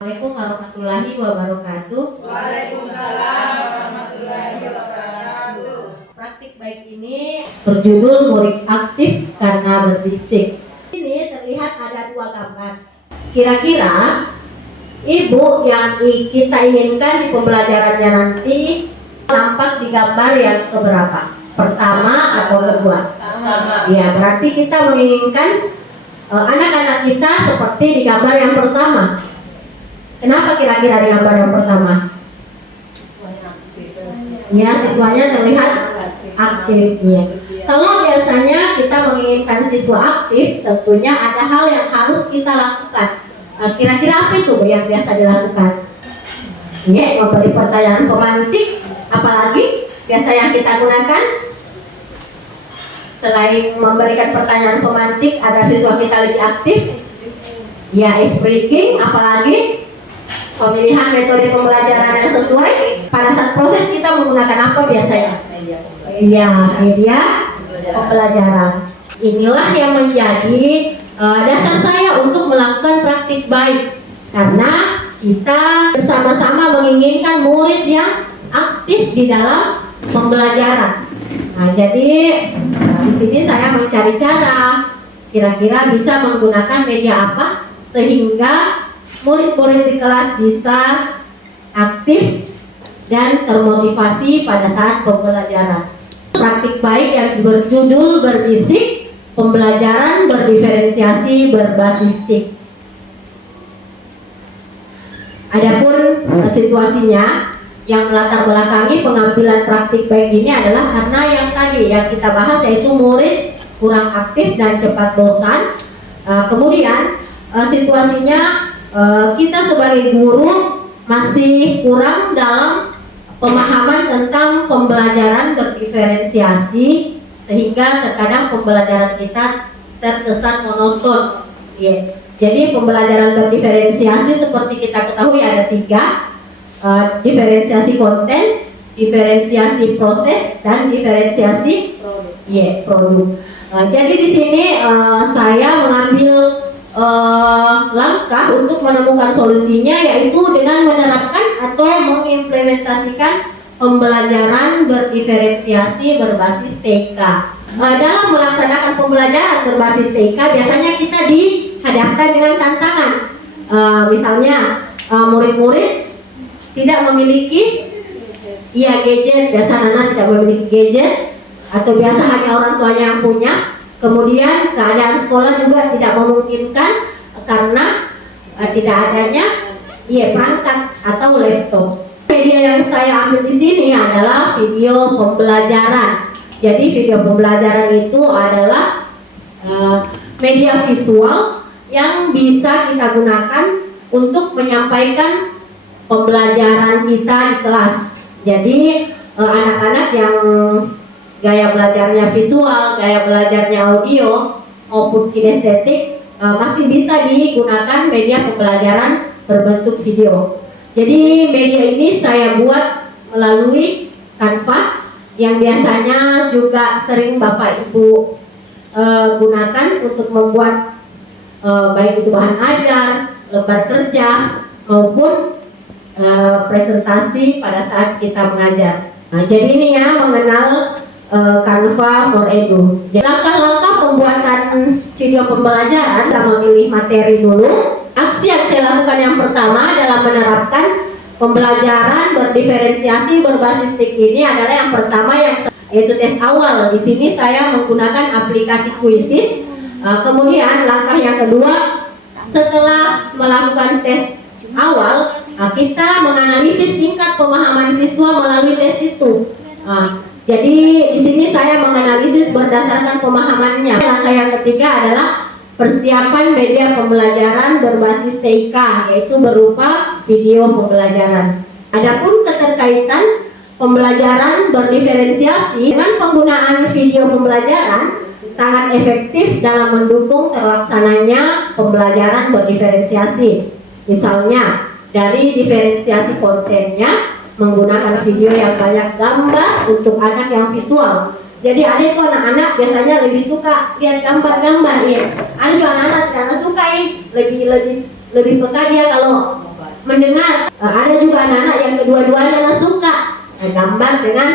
Assalamualaikum warahmatullahi wabarakatuh. Waalaikumsalam warahmatullahi wabarakatuh. Praktik baik ini berjudul murid aktif karena berbisik. Ini terlihat ada dua gambar. Kira-kira ibu yang kita inginkan di pembelajarannya nanti nampak di gambar yang keberapa? Pertama atau kedua? Pertama. Ya, berarti kita menginginkan anak-anak kita seperti di gambar yang pertama. Kenapa kira-kira di gambar yang pertama? Ya, siswanya terlihat aktif. Ya. Kalau biasanya kita menginginkan siswa aktif, tentunya ada hal yang harus kita lakukan. Kira-kira apa itu yang biasa dilakukan? Ya, memberi pertanyaan pemantik. Apalagi biasa yang kita gunakan selain memberikan pertanyaan pemantik agar siswa kita lebih aktif. Ya, ice breaking. Apalagi pemilihan metode pembelajaran yang sesuai. Pada saat proses kita menggunakan apa biasanya? Iya, media pembelajaran. Inilah yang menjadi dasar saya untuk melakukan praktik baik, karena kita bersama-sama menginginkan murid yang aktif di dalam pembelajaran. Nah, jadi di sini saya mencari cara kira-kira bisa menggunakan media apa sehingga murid-murid di kelas bisa aktif dan termotivasi pada saat pembelajaran. Praktik baik yang berjudul berbisik, pembelajaran berdiferensiasi berbasis TIK. Adapun situasinya yang melatar belakangi pengambilan praktik baik ini adalah karena yang tadi yang kita bahas yaitu murid kurang aktif dan cepat bosan. Kemudian situasinya kita sebagai guru masih kurang dalam pemahaman tentang pembelajaran berdiferensiasi sehingga terkadang pembelajaran kita terkesan monoton. Ya. Jadi pembelajaran berdiferensiasi seperti kita ketahui ada tiga, diferensiasi konten, diferensiasi proses, dan diferensiasi produk. Jadi di sini saya mengambil langkah untuk menemukan solusinya, yaitu dengan menerapkan atau mengimplementasikan pembelajaran berdiferensiasi berbasis TIK. Dalam melaksanakan pembelajaran berbasis TIK biasanya kita dihadapkan dengan tantangan. Misalnya murid-murid tidak memiliki gadget, biasa anak tidak memiliki gadget, atau biasa hanya orang tuanya yang punya. Kemudian keadaan sekolah juga tidak memungkinkan karena tidak adanya perangkat atau laptop. Media yang saya ambil di sini adalah video pembelajaran. Jadi video pembelajaran itu adalah media visual yang bisa kita gunakan untuk menyampaikan pembelajaran kita di kelas. Jadi anak-anak yang gaya belajarnya visual, gaya belajarnya audio maupun kinestetik masih bisa digunakan media pembelajaran berbentuk video. Jadi media ini saya buat melalui Canva yang biasanya juga sering Bapak Ibu gunakan untuk membuat baik itu bahan ajar, lembar kerja maupun presentasi pada saat kita mengajar. Nah, jadi ini ya mengenal Canva for Edu. Langkah-langkah pembuatan video pembelajaran, sama memilih materi dulu. Aksi yang saya lakukan yang pertama dalam menerapkan pembelajaran berdiferensiasi berbasis TIK ini adalah yang pertama yaitu tes awal. Di sini saya menggunakan aplikasi Quizzes. Kemudian langkah yang kedua, setelah melakukan tes awal, kita menganalisis tingkat pemahaman siswa melalui tes itu. Jadi di sini saya menganalisis berdasarkan pemahamannya. Langkah yang ketiga adalah persiapan media pembelajaran berbasis TIK, yaitu berupa video pembelajaran. Adapun keterkaitan pembelajaran berdiferensiasi dengan penggunaan video pembelajaran sangat efektif dalam mendukung terlaksananya pembelajaran berdiferensiasi. Misalnya dari diferensiasi kontennya, menggunakan video yang banyak gambar untuk anak yang visual. Jadi ada itu anak-anak biasanya lebih suka lihat gambar-gambar, ya. Ada juga anak-anak tidak suka lebih peka dia kalau mendengar. Ada juga anak-anak yang kedua-duanya suka gambar dengan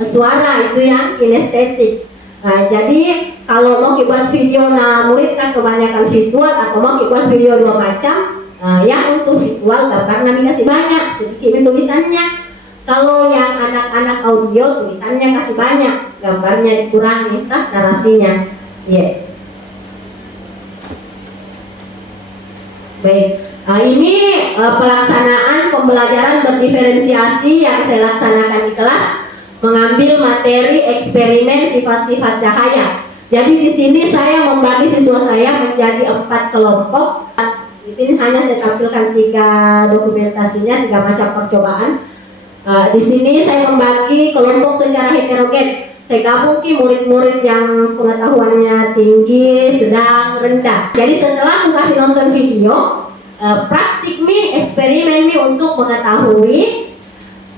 suara, itu yang kinestetik. Jadi kalau mau dibuat video murid kebanyakan visual atau mau dibuat video dua macam, yang untuk visual gambar nabi kasih banyak, sedikit tulisannya. Kalau yang anak-anak audio tulisannya kasih banyak, gambarnya dikurangi, narasinya. Baik, ini pelaksanaan pembelajaran berdiferensiasi yang saya laksanakan di kelas, mengambil materi eksperimen sifat-sifat cahaya. Jadi di sini saya membagi siswa saya menjadi 4 kelompok. Di sini hanya saya tampilkan 3 dokumentasinya, 3 macam percobaan. Di sini saya membagi kelompok secara heterogen. Saya gabung murid-murid yang pengetahuannya tinggi, sedang, rendah. Jadi setelah aku kasih nonton video, praktik eksperimen untuk mengetahui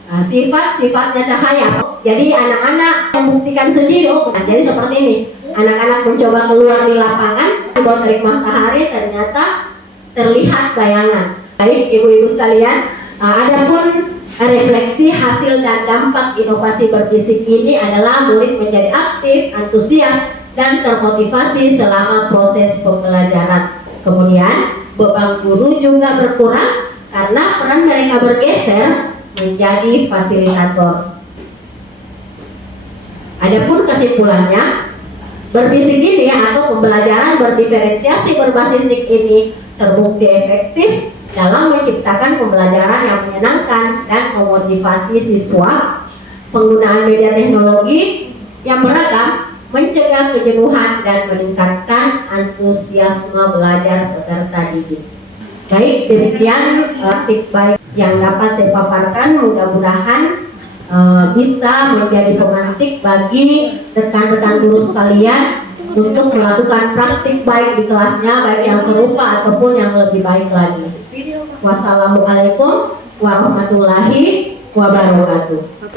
sifat-sifatnya cahaya. Jadi anak-anak membuktikan sendiri. Jadi seperti ini. Anak-anak mencoba keluar di lapangan, di bawah terik matahari, ternyata terlihat bayangan. Baik, ibu-ibu sekalian, adapun refleksi hasil dan dampak inovasi berbisik ini adalah murid menjadi aktif, antusias, dan termotivasi selama proses pembelajaran. Kemudian beban guru juga berkurang karena peran mereka bergeser menjadi fasilitator. Adapun kesimpulannya, berbisik ini atau pembelajaran berdiferensiasi berbasis ini terbukti efektif dalam menciptakan pembelajaran yang menyenangkan dan memotivasi siswa. Penggunaan media teknologi yang beragam mencegah kejenuhan dan meningkatkan antusiasme belajar peserta didik. Baik, demikian praktik baik yang dapat saya paparkan. Mudah-mudahan bisa menjadi pemantik bagi rekan-rekan guru sekalian untuk melakukan praktik baik di kelasnya, baik yang serupa ataupun yang lebih baik lagi. Wassalamualaikum warahmatullahi wabarakatuh.